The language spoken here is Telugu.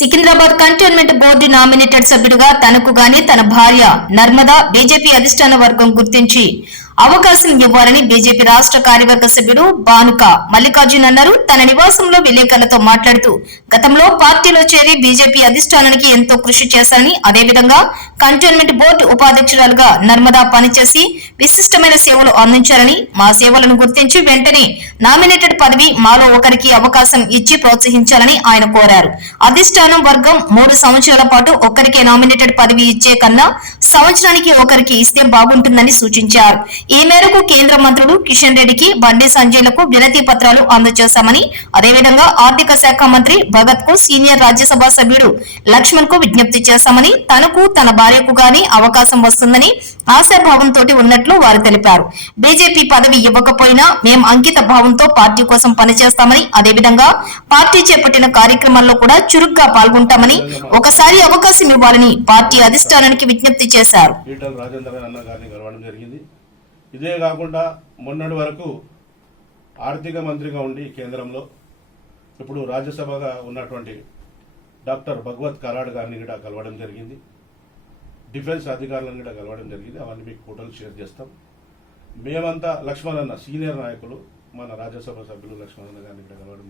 సికింద్రాబాద్ కంటోన్మెంట్ బోర్డు నామినేటెడ్ సభ్యుడిగా తనకు గాని తన భార్య నర్మదా బీజేపీ అధిష్టాన వర్గం గుర్తించి అవకాశం ఇవ్వాలని బీజేపీ రాష్ట్ర కార్యవర్గ సభ్యుడు బానుక మల్లికార్జున్ అన్నారు. తన నివాసంలో విలేకరులతో మాట్లాడుతూ గతంలో పార్టీలో చేరి బీజేపీ అధిష్టానానికి ఎంతో కృషి చేశారని, అదేవిధంగా కంటోన్మెంట్ బోర్డు ఉపాధ్యక్షురాలుగా నర్మదా పనిచేసి విశిష్టమైన సేవలు అందించారని, మా సేవలను గుర్తించి వెంటనే నామినేటెడ్ పదవి మాలో ఒకరికి అవకాశం ఇచ్చి ప్రోత్సహించాలని ఆయన కోరారు. అధిష్టానం వర్గం 3 సంవత్సరాల పాటు ఒక్కరికే నామినేటెడ్ పదవి ఇచ్చే కన్నా సంవత్సరానికి ఒకరికి ఇస్తే బాగుంటుందని సూచించారు. ఈ మేరకు కేంద్ర మంత్రులు కిషన్ రెడ్డికి, బండి సంజయ్లకు వినతి పత్రాలు అందజేశామని, అదేవిధంగా ఆర్థిక శాఖ మంత్రి భగత్ కు, సీనియర్ రాజ్యసభ సభ్యుడు లక్ష్మణ్ కు విజ్ఞప్తి చేశామని, తనకు తన భార్యకు గాని అవకాశం వస్తుందని ఆశాభావంతో ఉన్నట్లు వారు తెలిపారు. బీజేపీ పదవి ఇవ్వకపోయినా మేం అంకిత భావంతో పార్టీ కోసం పనిచేస్తామని, అదేవిధంగా పార్టీ చేపట్టిన కార్యక్రమాల్లో కూడా చురుగ్గా పాల్గొంటామని, ఒకసారి అవకాశం ఇవ్వాలని పార్టీ అధిష్టానానికి విజ్ఞప్తి చేశారు. ఇదే కాకుండా మొన్నటి వరకు ఆర్థిక మంత్రిగా ఉండి కేంద్రంలో ఇప్పుడు రాజ్యసభగా ఉన్నటువంటి డాక్టర్ భగవత్ కరాడ్ గారిని కూడా కలవడం జరిగింది. డిఫెన్స్ అధికారులను కూడా కలవడం జరిగింది. అవన్నీ మీకు ఫోటోలు షేర్ చేస్తాం. మేమంతా లక్ష్మణ్ అన్న సీనియర్ నాయకులు, మన రాజ్యసభ సభ్యులు లక్ష్మణ్ అన్న గారిని కూడా కలవడం